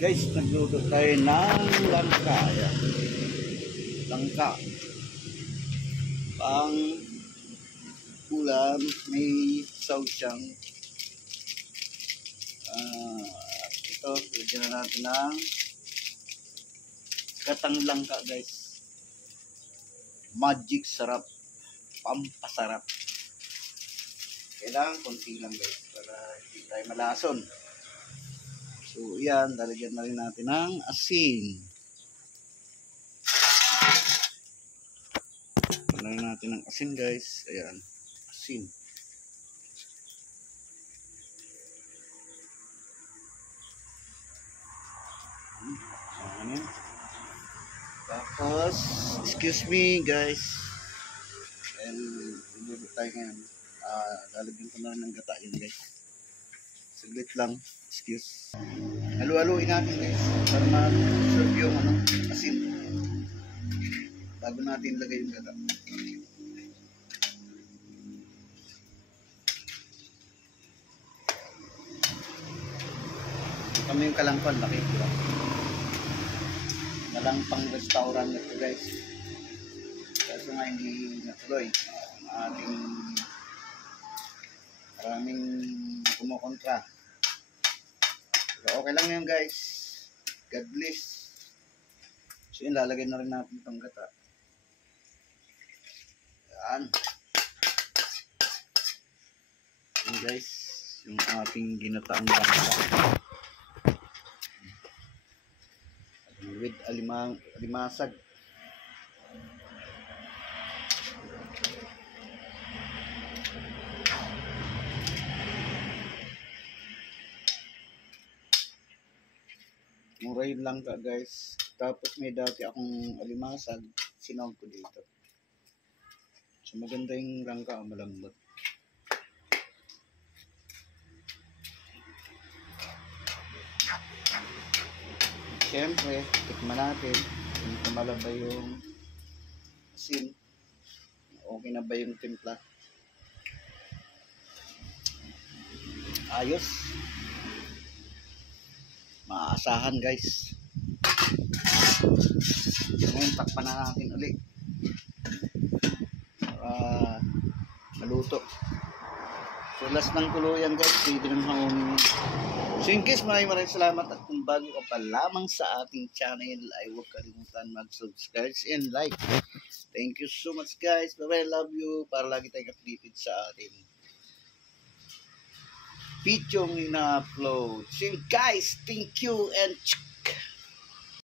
Guys, nagluto tayo ng langka. Ayan. Langka. Pang ulam, may sauce siyang. Ito, lagyan na natin ng gatang langka, guys. Magic sarap. Pampasarap. Kailangan konti lang, guys, para hindi tayo malason. So, yan, lalagyan na rin natin ng asin. Lalagyan natin ng asin, guys. Ayan, asin. Ayan. Tapos, excuse me, guys. And, luluto tayo ngayon. Lalagyan ko na rin ng gata yun, guys. Saglit lang, excuse. Halu-haluin natin, guys, para ma-serve yung asin bago natin lagay yung gata. Kami yung kalangpan, laki ko. Nalampang restaurant na ito, guys. Kaso nga hindi natuloy. Maraming kumukontra. Pero okay lang yun, guys. God bless. So yun, lalagay na rin natin itong gata. Yan. Yan, guys. Yung ating ginataang langka. With alimasag. Mura yun lang ka, guys. Tapos may dati akong alimasag, sinawag ko dito. So maganda yung langka, malambot. Siyempre, tikman natin kung tumala ba yung asin. Okay na ba yung timpla? Ayos. Maasahan, guys. Ngayon, takpan na natin ulit. Maluto. So, last ng tuluyan, guys. Pwede nang hangungin. So, in case, maraming salamat. At kung bago ka pa lamang sa ating channel, ay huwag kalimutan mag-subscribe and like. Thank you so much, guys. Bye-bye. Love you. Para lagi tayong updated sa ating video na upload. So, guys, thank you and